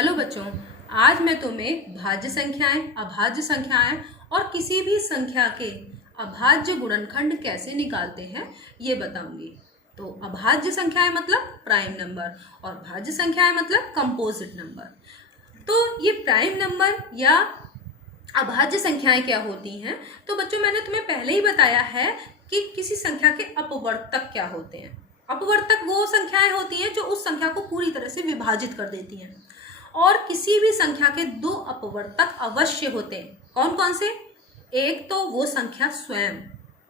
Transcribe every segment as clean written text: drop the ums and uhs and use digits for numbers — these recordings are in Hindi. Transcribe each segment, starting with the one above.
हेलो बच्चों, आज मैं तुम्हें भाज्य संख्याएं, अभाज्य संख्याएं और किसी भी संख्या के अभाज्य गुणनखंड कैसे निकालते हैं ये बताऊंगी। तो अभाज्य संख्याएं मतलब प्राइम नंबर और भाज्य संख्याएं मतलब कंपोजिट नंबर। तो ये प्राइम नंबर या अभाज्य संख्याएं क्या होती हैं? तो बच्चों, मैंने तुम्हें पहले ही बताया है कि किसी संख्या के अपवर्तक क्या होते हैं। अपवर्तक वो संख्याएं होती हैं जो उस संख्या को पूरी तरह से विभाजित कर देती हैं। और किसी भी संख्या के दो अपवर्तक अवश्य होते हैं। कौन कौन से? एक तो वो संख्या स्वयं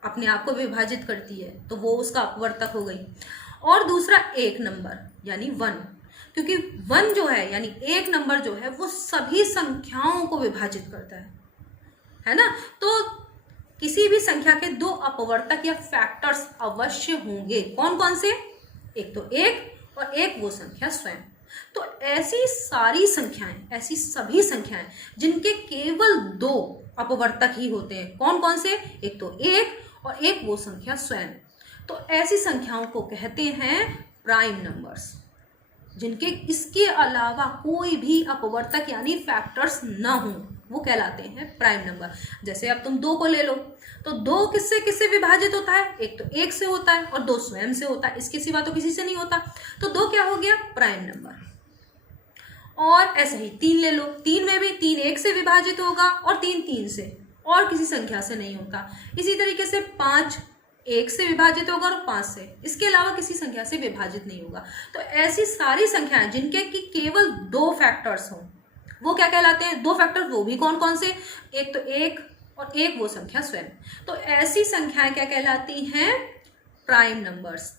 अपने आप को विभाजित करती है, तो वो उसका अपवर्तक हो गई। और दूसरा एक नंबर यानी 1, क्योंकि 1 जो है यानी एक नंबर जो है वो सभी संख्याओं को विभाजित करता है ना। तो किसी भी संख्या के दो अपवर्तक या फैक्टर्स अवश्य होंगे। कौन कौन से? एक तो एक और एक वो संख्या स्वयं। तो ऐसी सारी संख्याएं, ऐसी सभी संख्याएं जिनके केवल दो अपवर्तक ही होते हैं। कौन कौन से? एक तो एक और एक वो संख्या स्वयं। तो ऐसी संख्याओं को कहते हैं प्राइम नंबर्स, जिनके इसके अलावा कोई भी अपवर्तक यानी फैक्टर्स ना हो, वो कहलाते हैं प्राइम नंबर। जैसे अब तुम 2 को ले लो, तो 2 किससे किससे विभाजित होता है? एक तो 1 से होता है और 2 स्वयं से होता है, इसके सिवा तो किसी से नहीं होता। तो 2 क्या हो गया? Prime number. और ऐसे ही 3 ले लो, 3 में भी 3 1 से विभाजित होगा और 3 3 से, और किसी संख्या से नहीं होता। इसी तरीके से 5 1 से विभाजित होगा और 5 से, इसके अलावा किसी संख्या से विभाजित नहीं होगा। तो ऐसी सारी संख्याएं जिनके कि केवल 2 फैक्टर्स हों, वो क्या कहलाते हैं? 2 फैक्टर्स वो भी कौन कौन से? एक तो एक और एक वो संख्या स्वयं। तो ऐसी संख्याएं क्या कहलाती हैं? Prime numbers.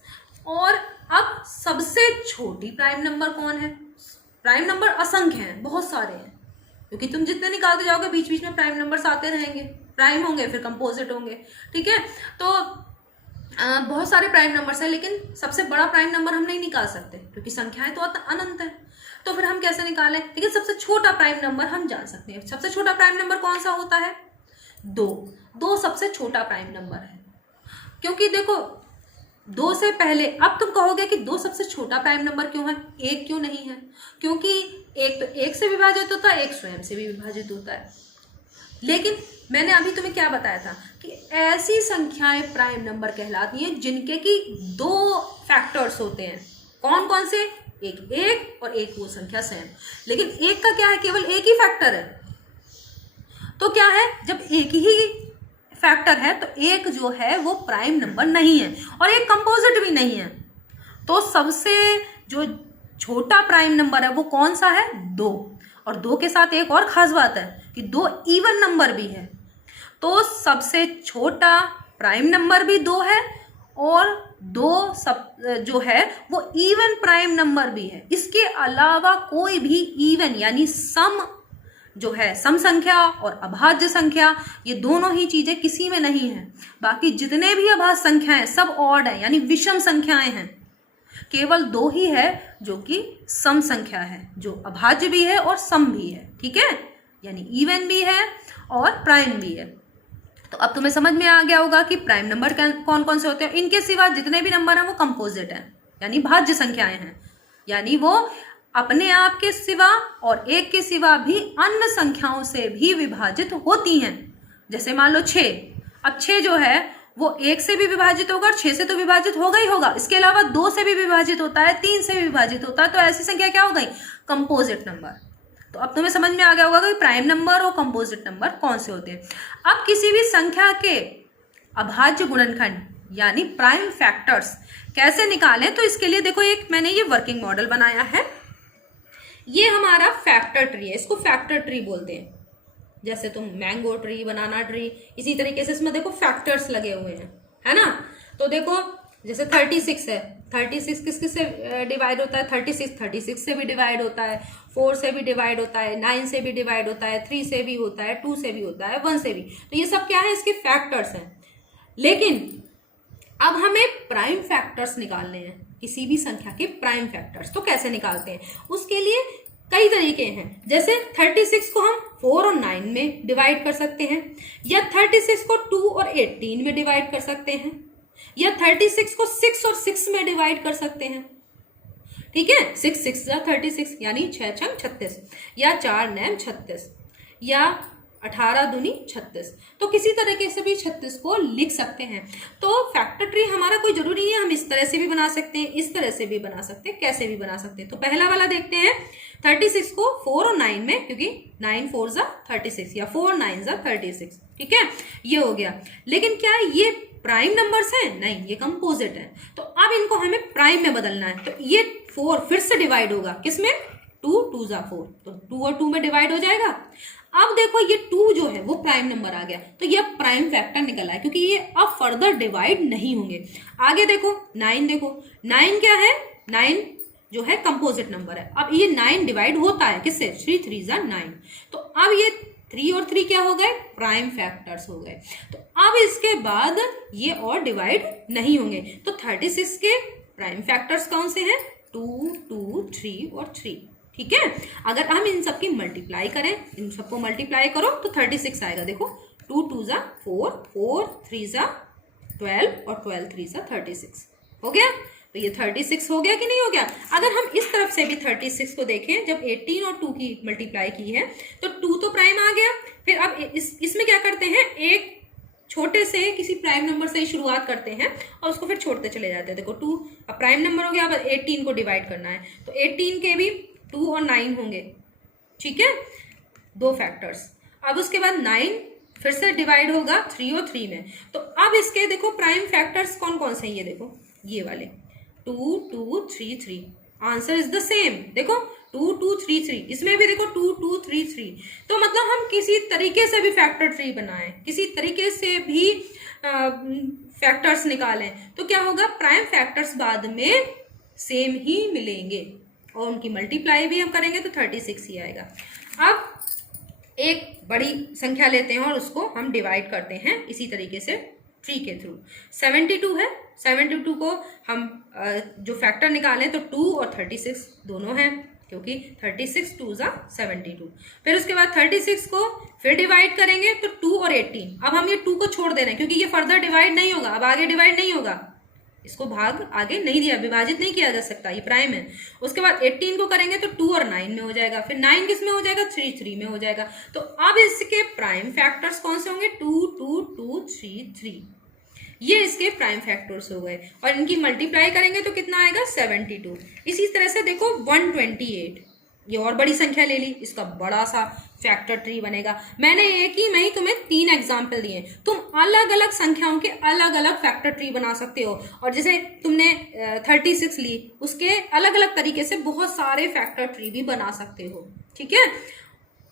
और अब सबसे छोटी प्राइम नंबर कौन है? प्राइम नंबर असंख्य हैं, बहुत सारे हैं, क्योंकि तुम जितने निकालते जाओगे बीच बीच में प्राइम नंबर्स आते रहेंगे। प्राइम होंगे फिर कंपोजिट होंगे, ठीक है। तो बहुत सारे प्राइम नंबर्स हैं, लेकिन सबसे बड़ा प्राइम नंबर हम नहीं निकाल सकते क्योंकि संख्याएं तो अनंत है। तो फिर हम कैसे निकालें? लेकिन सबसे छोटा प्राइम नंबर हम जान सकते हैं। सबसे छोटा प्राइम नंबर कौन सा होता है? 2 सबसे छोटा प्राइम नंबर है, क्योंकि देखो 2 से पहले, अब तुम कहोगे कि 2 सबसे छोटा प्राइम नंबर क्यों है, 1 क्यों नहीं है? क्योंकि एक तो 1 से विभाजित होता है, एक स्वयं से भी विभाजित होता है। लेकिन मैंने अभी तुम्हें क्या बताया था कि ऐसी संख्याएं प्राइम नंबर कहलाती हैं जिनके की 2 फैक्टर्स होते हैं। कौन कौन से? एक और एक वो संख्या स्वयं। लेकिन एक का क्या है? केवल एक ही फैक्टर है। तो क्या है, जब एक ही फैक्टर है तो एक जो है वो प्राइम नंबर नहीं है और एक कंपोजिट भी नहीं है। तो सबसे जो छोटा प्राइम नंबर है वो कौन सा है? 2। और 2 के साथ एक और खास बात है कि 2 इवन नंबर भी है। तो सबसे छोटा प्राइम नंबर भी 2 है और 2 जो है वो इवन प्राइम नंबर भी है। इसके अलावा कोई भी इवन यानी सम जो है, सम संख्या और अभाज्य संख्या, ये दोनों ही चीजें किसी में नहीं है। बाकी जितने भी अभाज्य संख्याएं सब ऑड है यानी विषम संख्याएं हैं। केवल 2 ही है जो कि सम संख्या है, जो अभाज्य भी है और सम भी है, ठीक है, यानी इवन भी है और प्राइम भी है। तो अब तुम्हें समझ में आ गया होगा कि प्राइम नंबर कौन कौन से होते हैं। इनके सिवा जितने भी नंबर हैं वो कंपोजिट हैं यानी भाज्य संख्याएं हैं, यानी वो अपने आप के सिवा और एक के सिवा भी अन्य संख्याओं से भी विभाजित होती हैं। जैसे मान लो 6, अब 6 जो है वो 1 से भी विभाजित होगा और 6 से तो विभाजित होगा ही होगा, इसके अलावा 2 से भी विभाजित होता है, 3 से भी विभाजित होता है। तो ऐसी संख्या क्या हो गई? Composite number. तो अब तुम्हें समझ में आ गया होगा कि प्राइम नंबर और कंपोजिट नंबर कौन से होते हैं। अब किसी भी संख्या के अभाज्य गुणनखंड यानी प्राइम फैक्टर्स कैसे निकालें, तो इसके लिए देखो एक मैंने ये वर्किंग मॉडल बनाया है। ये हमारा फैक्टर ट्री है, इसको फैक्टर ट्री बोलते हैं। जैसे तुम मैंगो ट्री, बनाना ट्री, इसी तरीके से इसमें देखो फैक्टर्स लगे हुए हैं, है ना। तो देखो जैसे 36 है, 36 किस किस से डिवाइड होता है? 36 से भी डिवाइड होता है, 4 से भी डिवाइड होता है, 9 से भी डिवाइड होता है, 3 से भी होता है, 2 से भी होता है, 1 से भी। तो ये सब क्या है? इसके फैक्टर्स हैं। लेकिन अब हमें प्राइम फैक्टर्स निकालने हैं, किसी भी संख्या के प्राइम फैक्टर्स। तो कैसे निकालते हैं? उसके लिए कई तरीके हैं। जैसे 36 को हम 4 और 9 में डिवाइड कर सकते हैं, या 36 को 2 और 18 में डिवाइड कर सकते हैं, या 36 को 6 और 6 में डिवाइड कर सकते हैं। ठीक है। 6 6 36 यानी 6 छंग 36, या 4 9 36, या 18 दूनी 36। तो किसी तरीके से भी 36 को लिख सकते हैं। तो फैक्टर ट्री हमारा कोई जरूरी नहीं है, हम इस तरह से भी बना सकते हैं, इस तरह से भी बना सकते हैं, कैसे भी बना सकते हैं। तो पहला वाला देखते हैं, 36 को 4 और 9 में, क्योंकि 9 4 जा 36 या 4 9 जा 36, ठीक है, ये हो गया। लेकिन क्या ये प्राइम नंबर्स हैं? नहीं, ये कंपोजिट है। तो अब इनको हमें प्राइम में बदलना है। तो ये 4 फिर से डिवाइड होगा किसमें? 2 2 जा 4, तो 2 और 2 में डिवाइड हो जाएगा। अब देखो ये 2 जो है वो प्राइम नंबर आ गया, तो ये प्राइम फैक्टर निकल आया, क्योंकि ये अब फर्दर डिवाइड नहीं होंगे। आगे देखो 9, देखो 9 क्या है? 9 जो है कंपोजिट नंबर है। अब ये 9 डिवाइड होता है किससे? 3 3 जा 9। तो अब ये 3 और 3 क्या हो गए? प्राइम फैक्टर्स हो गए। तो अब इसके बाद ये और डिवाइड नहीं होंगे। तो 36 के प्राइम फैक्टर्स कौन से हैं? 2 2 3 और 3, ठीक है। अगर हम इन सबकी मल्टीप्लाई करें, इन सबको मल्टीप्लाई करो तो 36 आएगा। देखो 2 2 जा 4, 4 3 जा 12 और 12 3 जा 36, हो गया। तो ये 36 हो गया कि नहीं हो गया? अगर हम इस तरफ से भी 36 को देखें, जब 18 और 2 की मल्टीप्लाई की है तो 2 तो प्राइम आ गया। फिर अब इसमें क्या करते हैं, एक छोटे से किसी प्राइम नंबर से ही शुरुआत करते हैं और उसको फिर छोड़ते चले जाते हैं। देखो 2 अब प्राइम नंबर हो गया, अब 18 को डिवाइड करना है, तो 18 के भी 2 और 9 होंगे, ठीक है, 2 फैक्टर्स। अब उसके बाद 9 फिर से डिवाइड होगा 3 और 3 में। तो अब इसके देखो प्राइम फैक्टर्स कौन कौन से हैं, ये देखो ये वाले 2 2 3 3, आंसर इज द सेम। देखो 2 2 3 3, इसमें भी देखो 2 2 3 3। तो मतलब हम किसी तरीके से भी फैक्टर ट्री बनाएं, किसी तरीके से भी फैक्टर्स निकालें, तो क्या होगा, प्राइम फैक्टर्स बाद में सेम ही मिलेंगे और उनकी मल्टीप्लाई भी हम करेंगे तो 36 ही आएगा। अब एक बड़ी संख्या लेते हैं और उसको हम डिवाइड करते हैं इसी तरीके से ट्री के थ्रू। 72 है, 72 को हम जो फैक्टर निकालें तो 2 और 36 दोनों हैं, क्योंकि 36 2 जा 72। फिर उसके बाद 36 को फिर डिवाइड करेंगे तो 2 और 18। अब हम ये 2 को छोड़ दे रहे हैं क्योंकि ये फर्दर डिवाइड नहीं होगा, अब आगे डिवाइड नहीं होगा, इसको भाग आगे नहीं दिया, विभाजित नहीं किया जा सकता, ये प्राइम है। उसके बाद 18 को करेंगे तो 2 और 9 में हो जाएगा, फिर 9 किस में हो जाएगा? 3 3 में हो जाएगा। तो अब इसके प्राइम फैक्टर्स कौन से होंगे? 2 2 2 3 3, ये इसके प्राइम फैक्टर्स हो गए और इनकी मल्टीप्लाई करेंगे तो कितना आएगा? 72। इसी तरह से देखो 128, ये और बड़ी संख्या ले ली, इसका बड़ा सा फैक्टर ट्री बनेगा। मैंने एक ही में ही तुम्हें 3 एग्जाम्पल दिए, तुम अलग अलग संख्याओं के अलग अलग फैक्टर ट्री बना सकते हो। और जैसे तुमने 36 ली, उसके अलग अलग तरीके से बहुत सारे फैक्टर ट्री भी बना सकते हो, ठीक है।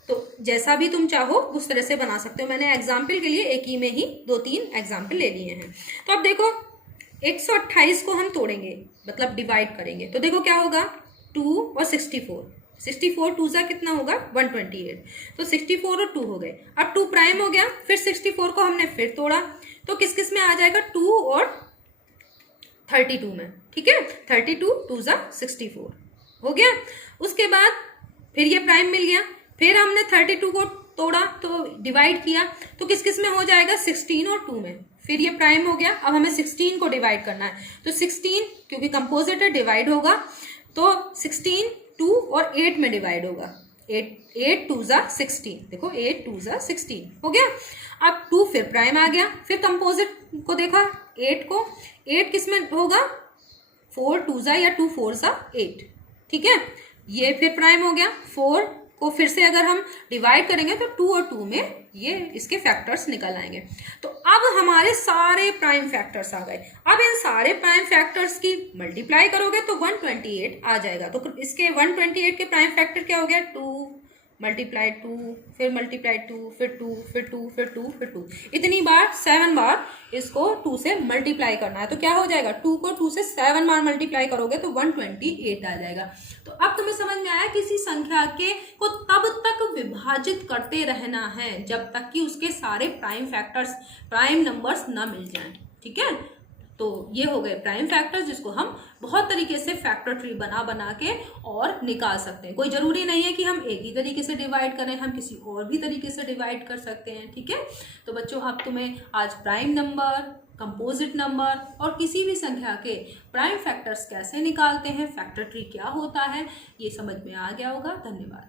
तो जैसा भी तुम चाहो उस तरह से बना सकते हो। मैंने एग्जाम्पल के लिए एक ही में ही 2-3 एग्जाम्पल ले लिए हैं। तो अब देखो 128 को हम तोड़ेंगे, मतलब डिवाइड करेंगे, तो देखो क्या होगा? 2 और 64, 64 2 जा कितना होगा? 128। तो 64 और 2 हो गए। अब 2 प्राइम हो गया, फिर 64 को हमने फिर तोड़ा तो किस किस में आ जाएगा? 2 और 32 में, ठीक है। 32 2 जा 64 हो गया। उसके बाद फिर ये प्राइम मिल गया, फिर हमने 32 को तोड़ा तो डिवाइड किया तो किस किस में हो जाएगा? 16 और 2 में, फिर ये प्राइम हो गया। अब हमें 16 को डिवाइड करना है, तो 16 क्योंकि कंपोजिट है डिवाइड होगा, तो 16 2 और 8 में डिवाइड होगा। 8 2 जा 16, देखो 8 2 जा 16 हो गया। अब 2 फिर प्राइम आ गया, फिर कंपोजिट को देखा 8 को, 8 किस में होगा? 4 2 जा या 2 4 जा 8, ठीक है, ये फिर प्राइम हो गया। 4 को फिर से अगर हम डिवाइड करेंगे तो 2 और 2 में ये इसके फैक्टर्स निकल आएंगे। तो अब हमारे सारे प्राइम फैक्टर्स आ गए। अब इन सारे प्राइम फैक्टर्स की मल्टीप्लाई करोगे तो 128 आ जाएगा। तो इसके 128 के प्राइम फैक्टर क्या हो गया? 2 मल्टीप्लाई 2, फिर मल्टीप्लाई 2, फिर 2, फिर 2, फिर 2, फिर 2, इतनी बार 7 बार इसको 2 से मल्टीप्लाई करना है। तो क्या हो जाएगा? 2 को 2 से 7 बार मल्टीप्लाई करोगे तो 128 आ जाएगा। तो अब तुम्हें समझ में आया किसी संख्या के को तब तक विभाजित करते रहना है जब तक कि उसके सारे प्राइम फैक्टर्स, प्राइम नंबर्स ना मिल जाएं, ठीक है। तो ये हो गए प्राइम फैक्टर्स, जिसको हम बहुत तरीके से फैक्टर ट्री बना बना के और निकाल सकते हैं। कोई जरूरी नहीं है कि हम एक ही तरीके से डिवाइड करें, हम किसी और भी तरीके से डिवाइड कर सकते हैं, ठीक है। तो बच्चों अब तुम्हें आज प्राइम नंबर, कंपोजिट नंबर और किसी भी संख्या के प्राइम फैक्टर्स कैसे निकालते हैं, फैक्टर ट्री क्या होता है, ये समझ में आ गया होगा। धन्यवाद।